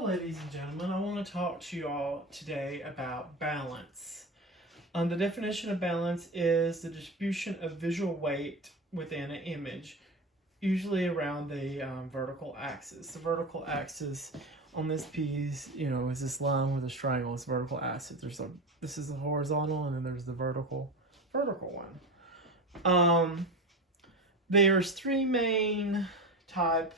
Hello, ladies and gentlemen. I want to talk to you all today about balance. The definition of balance is the distribution of visual weight within an image, usually around the vertical axis. The vertical axis on this piece, is this line with a triangle. It's vertical axis. This is the horizontal, and then there's the vertical one. There's three main type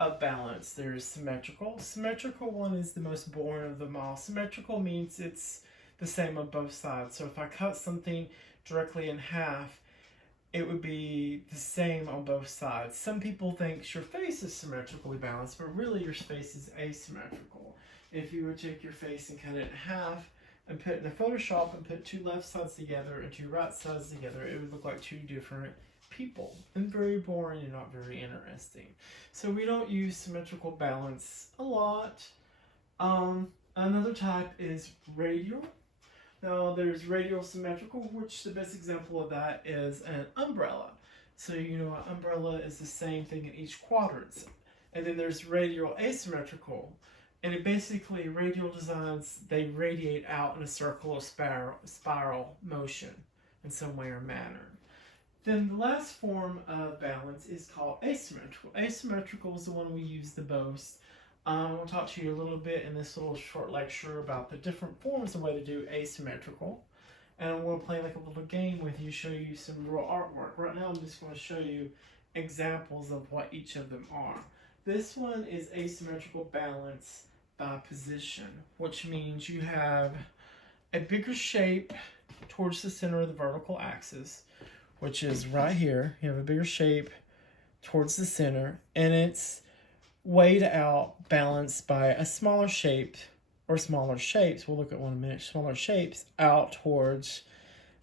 of balance. There's symmetrical. Symmetrical one is the most boring of them all. Symmetrical means it's the same on both sides. So if I cut something directly in half, it would be the same on both sides. Some people think your face is symmetrically balanced, but really your face is asymmetrical. If you would take your face and cut it in half and put it in Photoshop and put two left sides together and two right sides together, it would look like two different people, and very boring and not very interesting. So we don't use symmetrical balance a lot. Another type is radial. Now there's radial symmetrical, which the best example of that is an umbrella. So an umbrella is the same thing in each quadrant. And then there's radial asymmetrical. And it basically, radial designs, they radiate out in a circle or spiral motion in some way or manner. Then the last form of balance is called asymmetrical. Asymmetrical is the one we use the most. I'll talk to you a little bit in this little short lecture about the different forms of way to do asymmetrical. And I'm going to play like a little game with you, show you some real artwork. Right now I'm just going to show you examples of what each of them are. This one is asymmetrical balance by position, which means you have a bigger shape towards the center of the vertical axis, which is right here. You have a bigger shape towards the center, and it's weighed out, balanced by a smaller shape, or smaller shapes, we'll look at one in a minute, smaller shapes out towards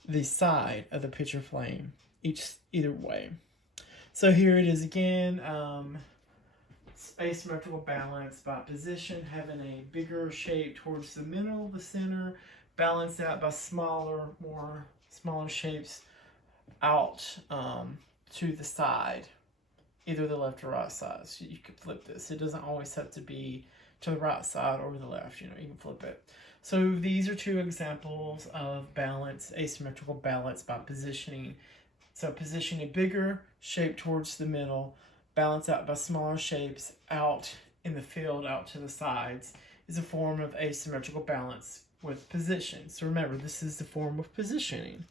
the side of the picture frame, either way. So here it is again, asymmetrical balance by position, having a bigger shape towards the middle of the center, balanced out by smaller shapes out to the side, either the left or right side. So you could flip this. It doesn't always have to be to the right side or the left. You can flip it. So these are two examples of balance, asymmetrical balance by positioning. So position a bigger shape towards the middle, balance out by smaller shapes out in the field, out to the sides, is a form of asymmetrical balance with position. So remember, this is the form of positioning.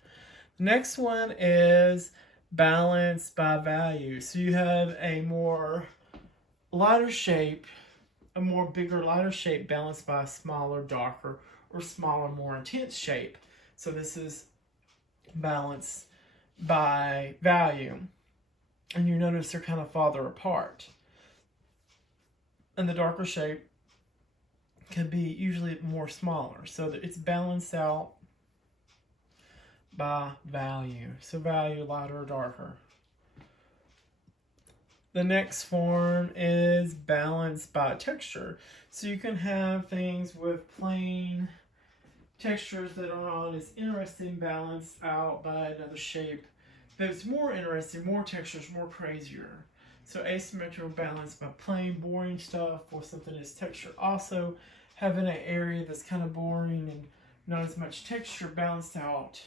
Next one is balance by value. So you have a more lighter shape, a more bigger, lighter shape balanced by a smaller, darker, or smaller, more intense shape. So this is balance by value. And you notice they're kind of farther apart. And the darker shape can be usually more smaller. So that it's balanced out by value. So value, lighter or darker. The next form is balance by texture. So you can have things with plain textures that are not as interesting, balanced out by another shape that's more interesting, more textures, more crazier. So asymmetrical balance by plain, boring stuff or something that's texture. Also having an area that's kind of boring and not as much texture, balanced out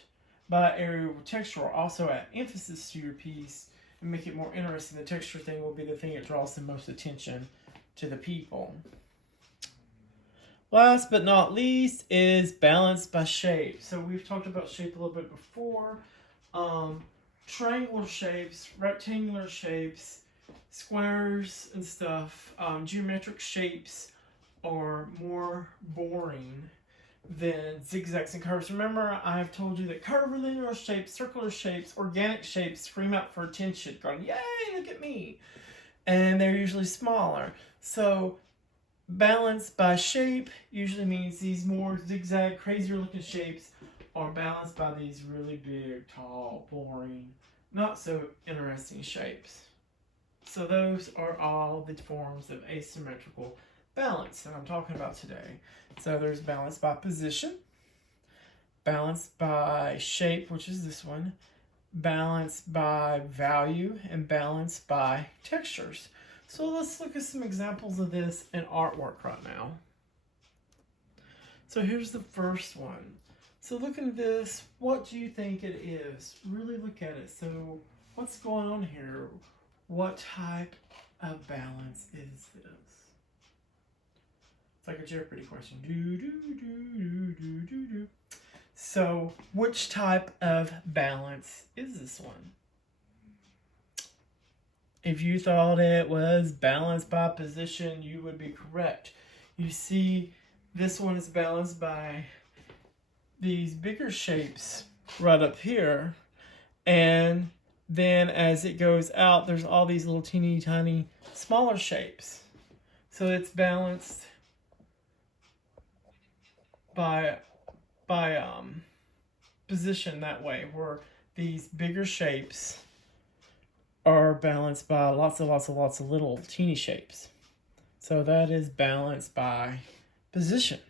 by area with texture, will also add emphasis to your piece and make it more interesting. The texture thing will be the thing that draws the most attention to the people. Last but not least is balance by shape. So we've talked about shape a little bit before. Triangular shapes, rectangular shapes, squares and stuff, geometric shapes are more boring than zigzags and curves. Remember, I've told you that curvilinear shapes, circular shapes, organic shapes scream out for attention, going, yay, look at me. And they're usually smaller. So balance by shape usually means these more zigzag, crazier looking shapes are balanced by these really big, tall, boring, not so interesting shapes. So those are all the forms of asymmetrical balance that I'm talking about today. So there's balance by position, balance by shape, which is this one, balance by value, and balance by textures. So let's look at some examples of this in artwork right now. So here's the first one. So looking at this, what do you think it is? Really look at it. So what's going on here? What type of balance is this? It's like a Jeopardy question. Do, do, do, do, do, do, do. So which type of balance is this one? If you thought it was balanced by position, you would be correct. You see, this one is balanced by these bigger shapes right up here. And then as it goes out, there's all these little teeny tiny smaller shapes. So it's balanced by position that way, where these bigger shapes are balanced by lots of little teeny shapes. So that is balanced by position.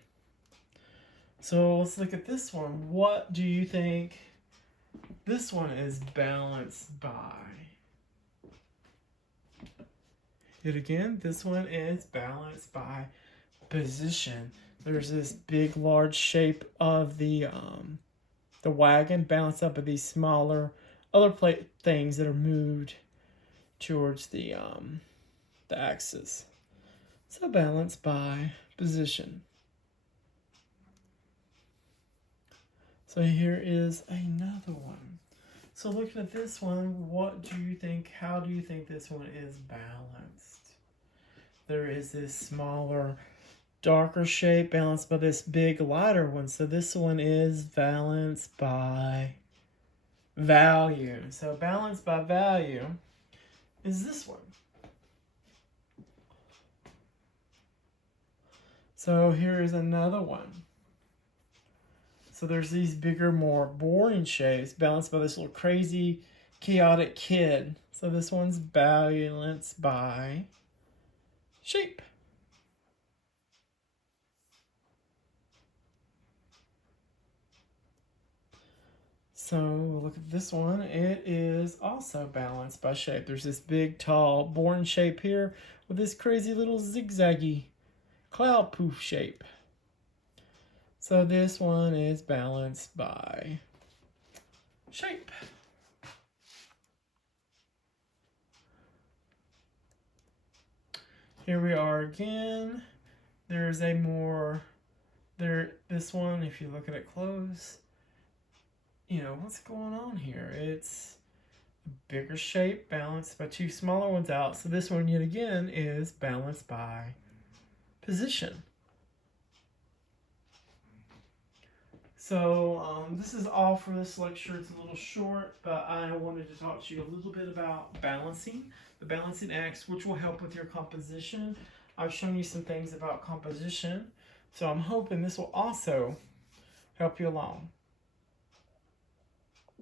So let's look at this one. What do you think this one is balanced by? Yet again, this one is balanced by position. There's this big, large shape of the wagon balanced up with these smaller other things that are moved towards the axis. So balanced by position. So here is another one. So looking at this one, how do you think this one is balanced? There is this smaller, darker shape balanced by this big, lighter one. So this one is balanced by value. So balanced by value is this one. So here is another one. So there's these bigger, more boring shapes balanced by this little crazy, chaotic kid. So this one's balanced by shape. So we'll look at this one. It is also balanced by shape. There's this big, tall, boring shape here with this crazy little zigzaggy cloud poof shape. So this one is balanced by shape. Here we are again. There's a more, this one, if you look at it close, what's going on here? It's a bigger shape balanced by two smaller ones out. So this one, yet again, is balanced by position. So this is all for this lecture. It's a little short, but I wanted to talk to you a little bit about balancing, the balancing acts, which will help with your composition. I've shown you some things about composition, so I'm hoping this will also help you along.